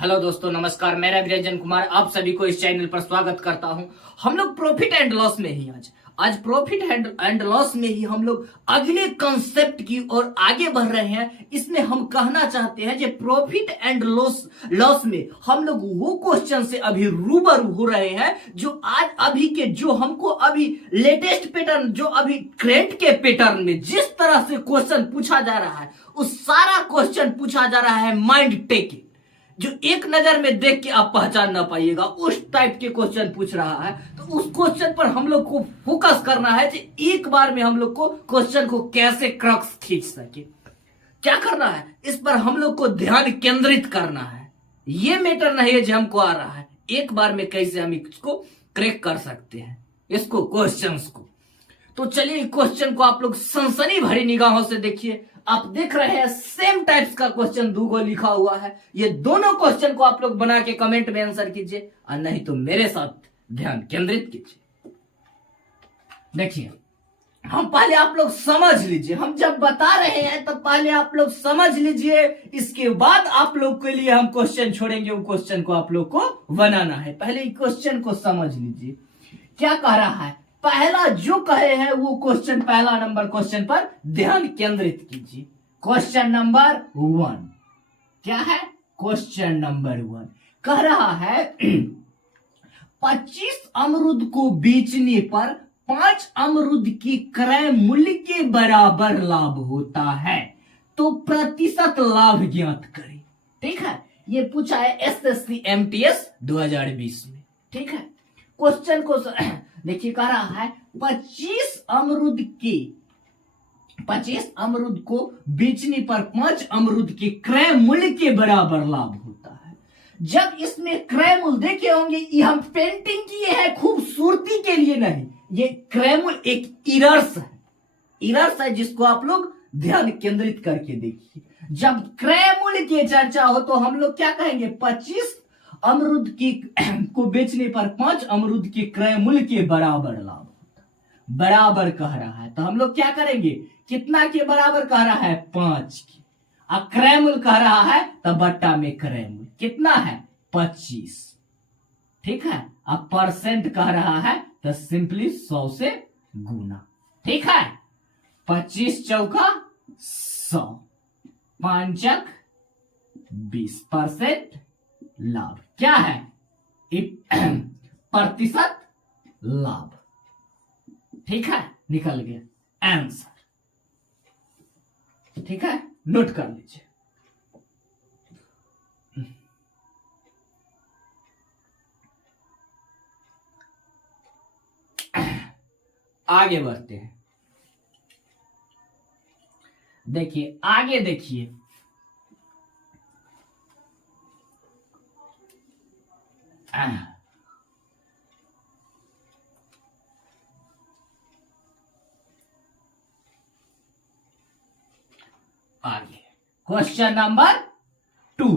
Hello दोस्तों, नमस्कार। मेरा विरंजन कुमार आप सभी को इस चैनल पर स्वागत करता हूं। हम लोग प्रॉफिट एंड लॉस में ही आज प्रॉफिट एंड लॉस में ही हम लोग अगले कंसेप्ट की ओर आगे बढ़ रहे हैं। इसमें हम कहना चाहते हैं कि प्रॉफिट एंड लॉस में हम लोग वो क्वेश्चन से अभी रूबरू हो रहे हैं जो आज अभी के जो हमको अभी लेटेस्ट पैटर्न, जो अभी करंट के पैटर्न में जिस तरह से क्वेश्चन पूछा जा रहा है, उस सारा क्वेश्चन पूछा जा रहा है माइंड टेकिंग, जो एक नजर में देख के आप पहचान ना पाइएगा, उस टाइप के क्वेश्चन पूछ रहा है। तो उस क्वेश्चन पर हम लोग को फोकस करना है कि एक बार में हम लोग को क्वेश्चन को कैसे क्रक्स खींच सके, क्या करना है, इस पर हम लोग को ध्यान केंद्रित करना है। ये मैटर नहीं है जो हमको आ रहा है, एक बार में कैसे हम इसको क्रैक कर सकते हैं, इसको क्वेश्चंस को। तो चलिए क्वेश्चन को आप लोग सनसनी भरी निगाहों से देखिए। आप देख रहे हैं सेम टाइप्स का क्वेश्चन दो लिखा हुआ है। ये दोनों क्वेश्चन को आप लोग बना के कमेंट में आंसर कीजिए, और नहीं तो मेरे साथ ध्यान केंद्रित कीजिए। देखिए, हम पहले आप लोग समझ लीजिए, हम जब बता रहे हैं तो पहले आप लोग समझ लीजिए, इसके बाद आप लोग के लिए हम क्वेश्चन छोड़ेंगे। उन क्वेश्चन को आप लोग को बनाना है। पहले क्वेश्चन को समझ लीजिए क्या कह रहा है। पहला जो कहे हैं वो क्वेश्चन, पहला नंबर क्वेश्चन पर ध्यान केंद्रित कीजिए। क्वेश्चन नंबर 1 क्या है? क्वेश्चन नंबर 1 कह रहा है 25 अमरूद को बेचने पर 5 अमरूद की क्रय मूल्य के बराबर लाभ होता है, तो प्रतिशत लाभ ज्ञात करें। ठीक है, ये पूछा है एसएससी एमटीएस 2020 में। ठीक है, क्वेश्चन को देखिए, कह रहा है 25 अमरूद को बेचने पर 5 अमरूद के क्रय मूल्य के बराबर लाभ होता है। जब इसमें क्रय मूल्य देखे होंगे, ये हम पेंटिंग किए हैं खूबसूरती के लिए नहीं, ये क्रय मूल्य एक इरर्स है जिसको आप लोग ध्यान केंद्रित करके देखिए। जब क्रय मूल्य की चर्चा हो तो हम लोग क्या कहेंगे? 25 अमरूद की को बेचने पर 5 अमरूद के क्रय मूल्य के बराबर लाभ होता है। बराबर कह रहा है तो हम लोग क्या करेंगे? कितना के बराबर कह रहा है? 5 की। अब क्रय मूल्य कह रहा है तो बट्टा में क्रय मूल्य कितना है? 25। ठीक है, अब परसेंट कह रहा है तो सिंपली 100 से गुना। ठीक है, 25 चौका 100, 5 20% लाभ। क्या है? प्रतिशत लाभ। ठीक है, निकल गया आंसर। ठीक है, नोट कर लीजिए। आगे बढ़ते हैं। देखिए, आगे देखिए, आगे क्वेश्चन नंबर 2।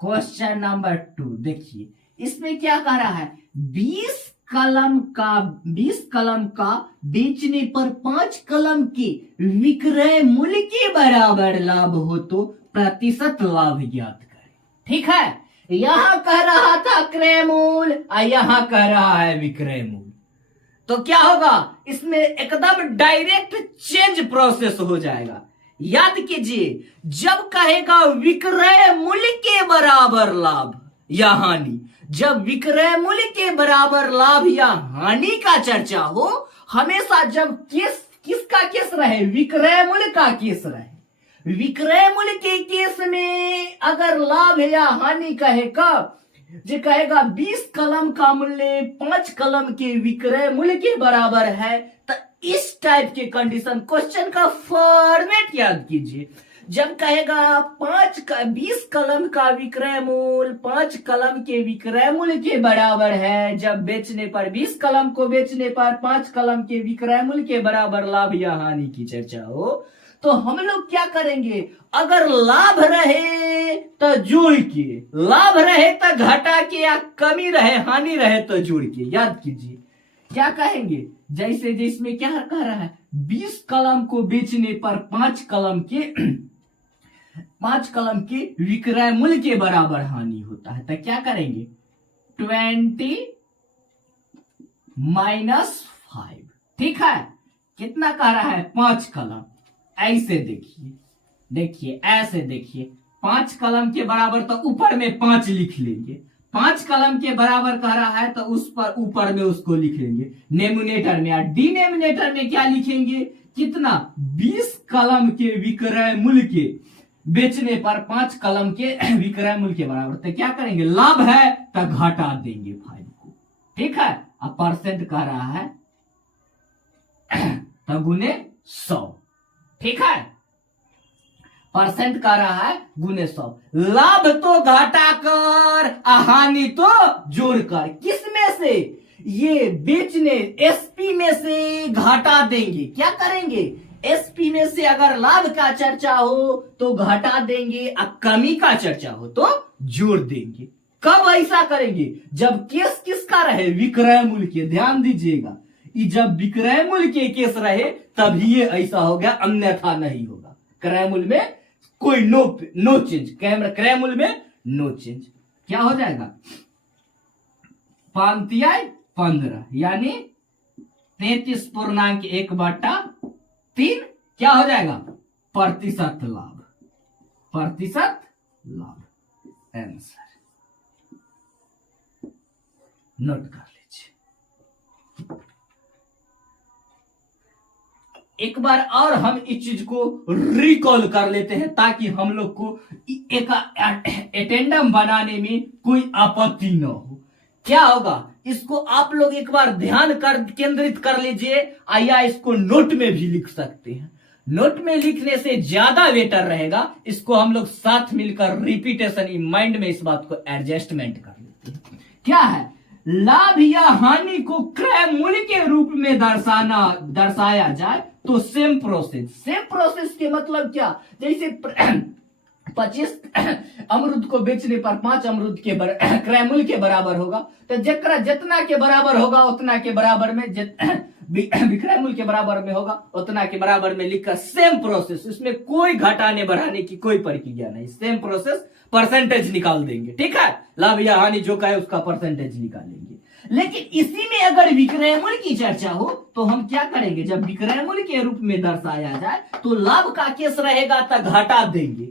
क्वेश्चन नंबर 2 देखिए, इसमें क्या कह रहा है? 20 कलम का बेचने पर 5 कलम के विक्रय मूल्य के बराबर लाभ हो तो प्रतिशत लाभ ज्ञात करें। ठीक है, यहां कह रहा था क्रय मूल्य और यहां कह रहा है विक्रय मूल्य। तो क्या होगा? इसमें एकदम डायरेक्ट चेंज प्रोसेस हो जाएगा। याद कीजिए, जब कहेगा विक्रय मूल्य के बराबर लाभ या हानि, जब विक्रय मूल्य के बराबर लाभ या हानि का चर्चा हो, हमेशा जब किसका केस रहे? विक्रय मूल्य का केस रहे। विक्रय मूल्य के केस में अगर लाभ या हानि कहेगा, जो कहेगा 20 कलम का मूल्य 5 कलम के विक्रय मूल्य के बराबर है, तो इस टाइप के कंडीशन क्वेश्चन का फॉर्मेट याद कीजिए। जब कहेगा 20 कलम का विक्रय मूल्य 5 कलम के विक्रय मूल्य के बराबर है, जब बेचने पर 20 कलम को बेचने पर 5 कलम के विक्रय मूल्य के बराबर लाभ या हानि की चर्चा हो, तो हम लोग क्या करेंगे? अगर लाभ रहे तो जोड़ के, लाभ रहे तो घटा के, या कमी रहे हानि रहे तो जोड़ के। याद कीजिए, क्या कहेंगे? जैसे जिसमें क्या कह रहा है? 20 कलम को बेचने पर 5 कलम के विक्रय मूल्य के बराबर हानि होती होता है। तो क्या करेंगे 20 -5, ठीक है। कितना कह रहा है 5 कलम। ऐसे देखिए ऐसे देखिए, 5 कलम के बराबर तो ऊपर में 5 लिख लेंगे। 5 कलम के बराबर कह रहा है तो उस पर ऊपर में उसको लिख लेंगे नेमिनेटर में। या डिनोमिनेटर में क्या लिखेंगे, कितना 20 कलम के विक्रय मूल्य के बेचने पर 5 कलम के विक्रय मूल्य के बराबर। तो क्या करेंगे, लाभ है तो घटा देंगे 5 को, ठीक है। अब परसेंट कह रहा है तो गुने 100, ठीक है। परसेंट कह रहा है गुने 100। लाभ तो घटा कर हानि तो जोड़ कर। किस में से, ये बेचने एसपी में से घटा देंगे। क्या करेंगे, एसपी में से अगर लाभ का चर्चा हो तो घटा देंगे, और कमी का चर्चा हो तो जोड़ देंगे। कब ऐसा करेंगे, जब केस किसका रहे, विक्रय मूल्य के। ध्यान दीजिएगा, जब विक्रय मूल्य के केस रहे तभी ये ऐसा हो गया, अन्यथा नहीं होगा। क्रय मूल्य में कोई नो चेंज, क्रय मूल्य में नो चेंज। क्या हो जाएगा 5×15 यानी 33.1/3 क्या हो जाएगा, प्रतिशत लाभ। प्रतिशत लाभ आंसर नोट कर लीजिए। एक बार और हम इस चीज को रिकॉल कर लेते हैं ताकि हम लोग को एक एटेंडम बनाने में कोई आपत्ति न हो। क्या होगा, इसको आप लोग एक बार ध्यान कर केंद्रित कर लीजिए, या इसको नोट में भी लिख सकते हैं। नोट में लिखने से ज्यादा बेटर रहेगा। इसको हम लोग साथ मिलकर रिपीटेशन इन माइंड में इस बात को एडजस्टमेंट कर लेते हैं। क्या है, लाभ या हानि को क्रय मूल्य के रूप में दर्शाया जाए तो सेम प्रोसेस। सेम प्रोसेस के मतलब क्या, जैसे 25 अमरूद को बेचने पर 5 अमरूद के क्रय मूल्य के बराबर होगा, तो जितना के बराबर होगा उतना के बराबर में, विक्रय मूल्य के बराबर में होगा उतना के बराबर में लिखकर सेम प्रोसेस। इसमें कोई घटाने बढ़ाने की कोई प्रक्रिया नहीं, सेम प्रोसेस परसेंटेज निकाल देंगे, ठीक है। लाभ या हानि जो का है उसका परसेंटेज निकालेंगे। लेकिन इसी में अगर विक्रय मूल्य की चर्चा हो तो हम क्या करेंगे, जब विक्रय मूल्य के रूप में दर्शाया जाए तो लाभ का केस रहेगा तो घटा देंगे।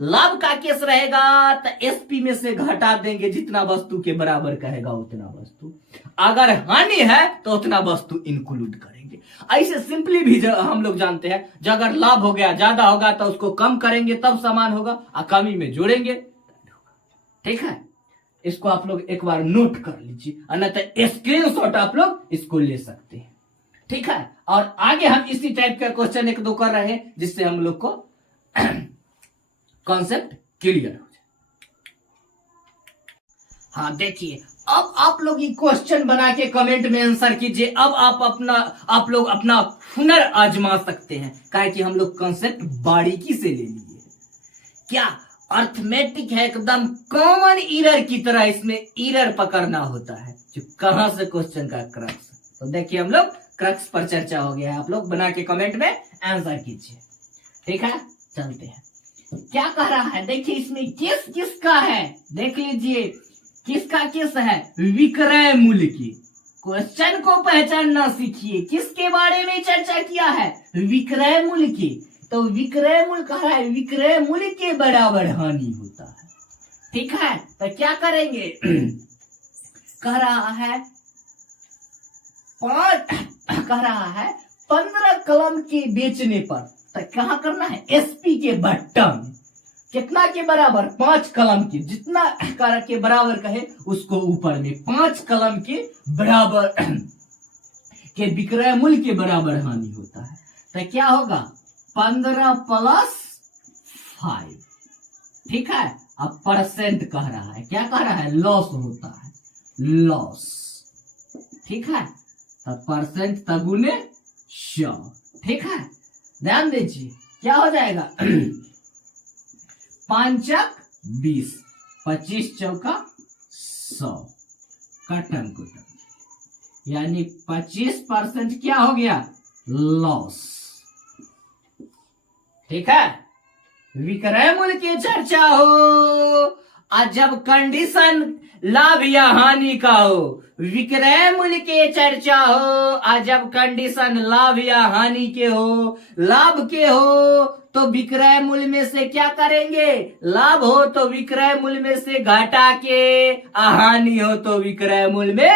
लाभ का केस रहेगा तो एसपी में से घटा देंगे, जितना वस्तु के बराबर कहेगा उतना वस्तु। अगर हानि है तो उतना वस्तु इंक्लूड करेंगे। ऐसे सिंपली भी हम लोग जानते हैं, जो अगर लाभ हो गया ज्यादा होगा तो उसको कम करेंगे तब समान होगा, और कमी में जोड़ेंगे, ठीक है। इसको आप लोग एक बार नोट कर लीजिए, अन्यथा स्क्रीनशॉट आप लोग इसको ले सकते हैं, ठीक है। और आगे हम इसी टाइप का क्वेश्चन 1-2 कर रहे हैं जिससे हम लोग को कॉन्सेप्ट क्लियर हो जाए। हाँ देखिए, अब आप लोग ये क्वेश्चन बना के कमेंट में आंसर कीजिए। अब आप लोग अपना हुनर आजमा सकते हैं, काहे कि हम लोग कॉन्सेप्ट बारीकी से ले लिए। क्या अर्थमेटिक है, एकदम कॉमन एरर की तरह इसमें एरर पकड़ना होता है, जो कहां से क्वेश्चन का क्रक्स। तो देखिए हम लोग क्रक्स पर चर्चा हो गया है, आप लोग बना के कमेंट में आंसर कीजिए, ठीक है। चलते हैं, क्या कह रहा है, देखिए इसमें केस किसका है, देख लीजिए किसका केस है, विक्रय मूल्य की। क्वेश्चन को पहचानना सीखिए, किसके बारे में चर्चा किया है, विक्रय मूल्य की। तो विक्रय मूल्य कह रहा है विक्रय मूल्य के बराबर हानि होता है, ठीक है। तो क्या करेंगे कह रहा है 15 कलम के बेचने पर, तो क्या करना है, एसपी के बटन कितना के बराबर, 5 कलम के, जितना के बराबर कहे उसको ऊपर में 5 कलम के बराबर के विक्रय मूल्य के बराबर हानि होता है। तो क्या होगा 15 + 5, ठीक है। अब परसेंट कह रहा है, क्या कह रहा है, लॉस होता है, लॉस, ठीक है। तो परसेंट तगुने 100, ठीक है। ध्यान दीजिए क्या हो जाएगा 5×5 20, 25×4 100, कटन कुटन, यानी 25% क्या हो गया, लॉस, ठीक है। विक्रय मूल्य की चर्चा हो आज जब कंडीशन लाभ या हानि का हो, विक्रय मूल्य के चर्चा हो, आज जब कंडीशन लाभ या हानि के हो, लाभ के हो तो विक्रय मूल्य में से क्या करेंगे, लाभ हो तो विक्रय मूल्य में से घटा के, हानि हो तो विक्रय मूल्य में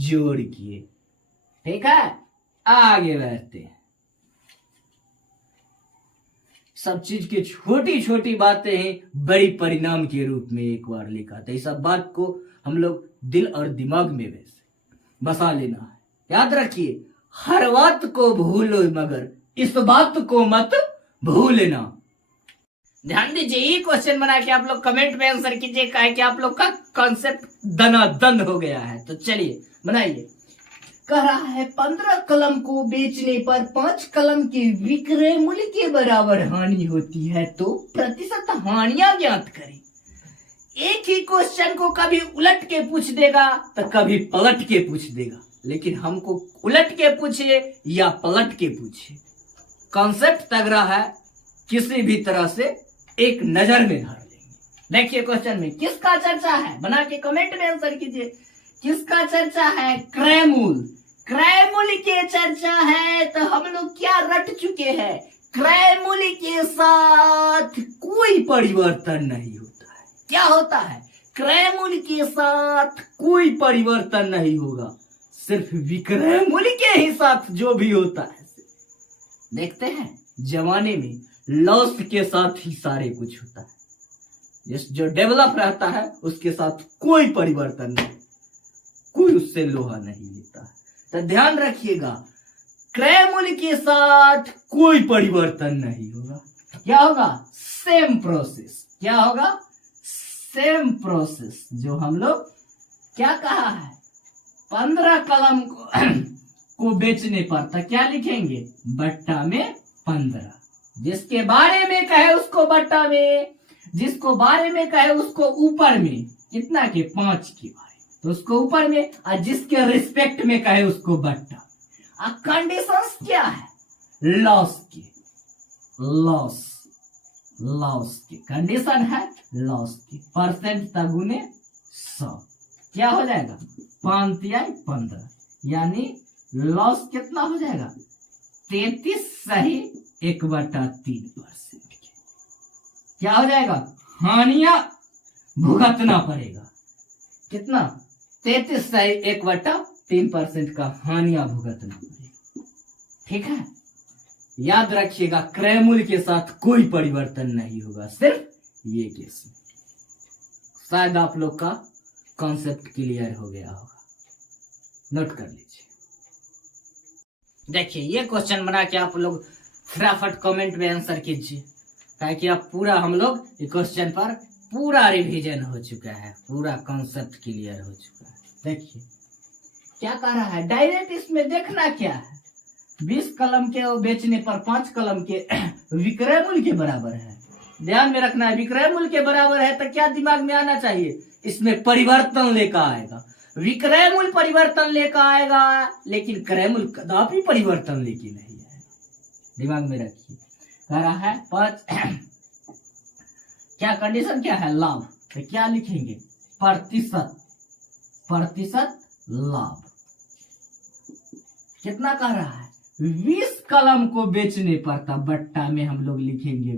जोड़ के। ठीक है, आगे बढ़ते हैं। सब चीज की छोटी छोटी बातें हैं बड़ी परिणाम के रूप में एक बार लिखा था। इस सब बात को हम लोग दिल और दिमाग में वैसे बसा लेना है। याद रखिए, हर बात को भूलो मगर इस बात को मत भूलना। ध्यान दीजिए, ये क्वेश्चन बना के आप लोग कमेंट में आंसर कीजिए, कहा कि आप लोग का कॉन्सेप्ट दनादन हो गया है। तो चलिए बनाइए। कह रहा है 15 कलम को बेचने पर 5 कलम के विक्रय मूल्य के बराबर हानि होती है, तो प्रतिशत हानियां ज्ञात करें। एक ही क्वेश्चन को कभी उलट के पूछ देगा तो कभी पलट के पूछ देगा, लेकिन हमको उलट के पूछे या पलट के पूछे, कॉन्सेप्ट तगड़ा है, किसी भी तरह से एक नजर में धर लेंगे। देखिए क्वेश्चन में किसका चर्चा है, बना के कमेंट में आंसर कीजिए। किसका चर्चा है, क्रय मूल्य। क्रय मूल्य की चर्चा है तो हम लोग क्या रट चुके हैं, क्रय मूल्य के साथ कोई परिवर्तन नहीं होता है। क्या होता है, क्रय मूल्य के साथ कोई परिवर्तन नहीं होगा, सिर्फ विक्रय मूल्य के ही साथ जो भी होता है। देखते हैं जमाने में लॉस के साथ ही सारे कुछ होता है, जो डेवलप रहता है उसके साथ कोई परिवर्तन नहीं, कोई उससे लोहा नहीं लेता है। तो ध्यान रखिएगा, क्रय मूल्य के साथ कोई परिवर्तन नहीं होगा। क्या होगा, सेम प्रोसेस। क्या होगा, सेम प्रोसेस। जो हम लोग क्या कहा है, 15 कलम को बेचने पर तो क्या लिखेंगे, बट्टा में 15। जिसके बारे में कहे उसको बट्टा में, जिसको बारे में कहे उसको ऊपर में, कितना के 5 के बारे तो उसको ऊपर में, और जिसके रिस्पेक्ट में कहे उसको बट्टा। कंडीशंस क्या है, लॉस के, लॉस के कंडीशन है, लॉस के परसेंट तगुने 100 क्या हो जाएगा, 5 या 15, यानी लॉस कितना हो जाएगा, 33 सही 1/3%। क्या हो जाएगा, हानियां भुगतना पड़ेगा। कितना, 33 सही 1/3% का हानियां भुगतना पड़ेगा। ठीक है, याद रखिएगा, क्रय मूल्य के साथ कोई परिवर्तन नहीं होगा, सिर्फ ये केस। शायद आप लोग का कॉन्सेप्ट क्लियर हो गया होगा, नोट कर लीजिए। देखिए ये क्वेश्चन बना के आप लोग फटाफट कमेंट में आंसर कीजिए, ताकि आप पूरा, हम लोग इस क्वेश्चन पर पूरा रिवीजन हो चुका है, पूरा कॉन्सेप्ट क्लियर हो चुका है। देखिए क्या कह रहा है, डायरेक्ट इसमें देखना क्या है, 20 कलम के बेचने पर 5 कलम के विक्रय मूल्य के बराबर है। ध्यान में रखना है, विक्रय मूल्य के बराबर है तो क्या दिमाग में आना चाहिए, इसमें परिवर्तन लेकर आएगा। विक्रय मूल्य परिवर्तन लेकर आएगा, लेकिन क्रय मूल्य कदापि परिवर्तन लेके नहीं आएगा। दिमाग में रखिए। कह रहा है 5 क्या कंडीशन क्या है, लाभ, तो क्या लिखेंगे, प्रतिशत लाभ। कितना कह रहा है, 20 कलम को बेचने पर, तब बट्टा में हम लोग लिखेंगे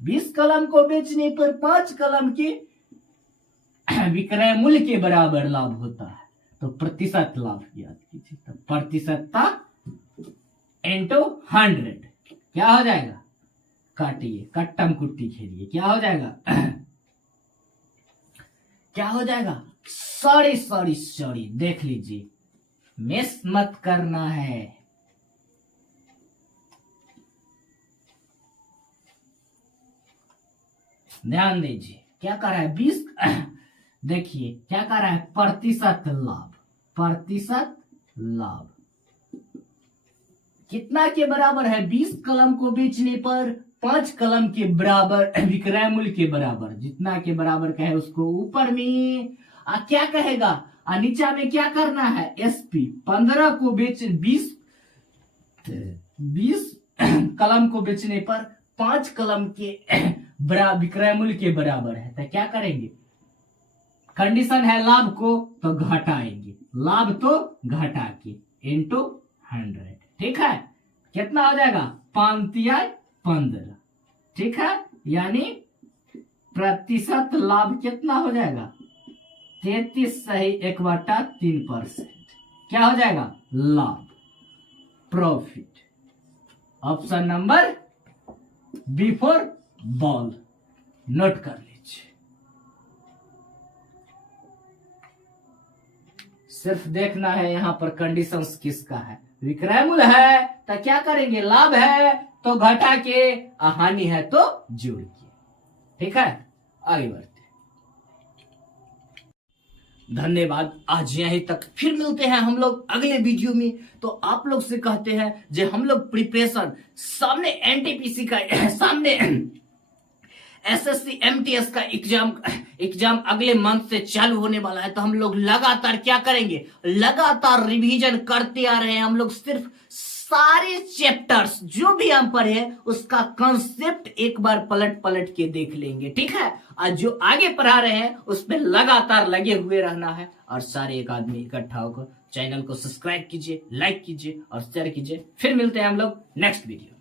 20 कलम को बेचने पर 5 कलम के विक्रय मूल्य के बराबर लाभ होता है, तो प्रतिशत लाभ याद कीजिए। तो प्रतिशतता इंटू 100 क्या हो जाएगा, काटिए, कट्टम कुट्टी खेलिए, क्या हो जाएगा क्या हो जाएगा, सॉरी देख लीजिए, मिस मत करना है। ध्यान दीजिए, क्या कर रहा है, 20 देखिए क्या कर रहा है, प्रतिशत लाभ कितना के बराबर है, 20 कलम को बेचने पर 5 कलम के बराबर विक्रय मूल्य के बराबर, जितना के बराबर कहे उसको ऊपर में क्या कहेगा, नीचा में क्या करना है, एसपी। 15 को बेच 20 कलम को बेचने पर 5 कलम के विक्रय मूल्य के बराबर है, तो क्या करेंगे, कंडीशन है लाभ को तो घटाएंगे, लाभ तो घटा के इंटू 100, ठीक है। कितना हो जाएगा 5×15, ठीक है, यानी प्रतिशत लाभ कितना हो जाएगा 33.1/3%। क्या हो जाएगा लाभ, profit. Option number B for ball, note कर लीजिए। सिर्फ देखना है यहां पर कंडीशंस किसका है, विक्रय मूल्य है तो क्या करेंगे, लाभ है तो घटा के, हानि है तो जोड़ के, ठीक है। आगे बढ़ते, धन्यवाद, आज यहीं तक, फिर मिलते हैं हम लोग अगले वीडियो में। तो आप लोग से कहते हैं जो हम लोग प्रिपरेशन सामने एनटीपीसी का, सामने एसएससी एमटीएस का एग्जाम अगले मंथ से चालू होने वाला है, तो हम लोग लगातार क्या करेंगे, लगातार रिवीजन करते आ रहे हैं। हम लोग सिर्फ सारे चैप्टर्स जो भी हम पढ़े उसका कंसेप्ट एक बार पलट पलट के देख लेंगे, ठीक है। आज जो आगे पढ़ा रहे हैं उसमें लगातार लगे हुए रहना है, और सारे एक आदमी इकट्ठा होकर चैनल को सब्सक्राइब कीजिए, लाइक कीजिए और शेयर कीजिए। फिर मिलते हैं हम लोग नेक्स्ट वीडियो।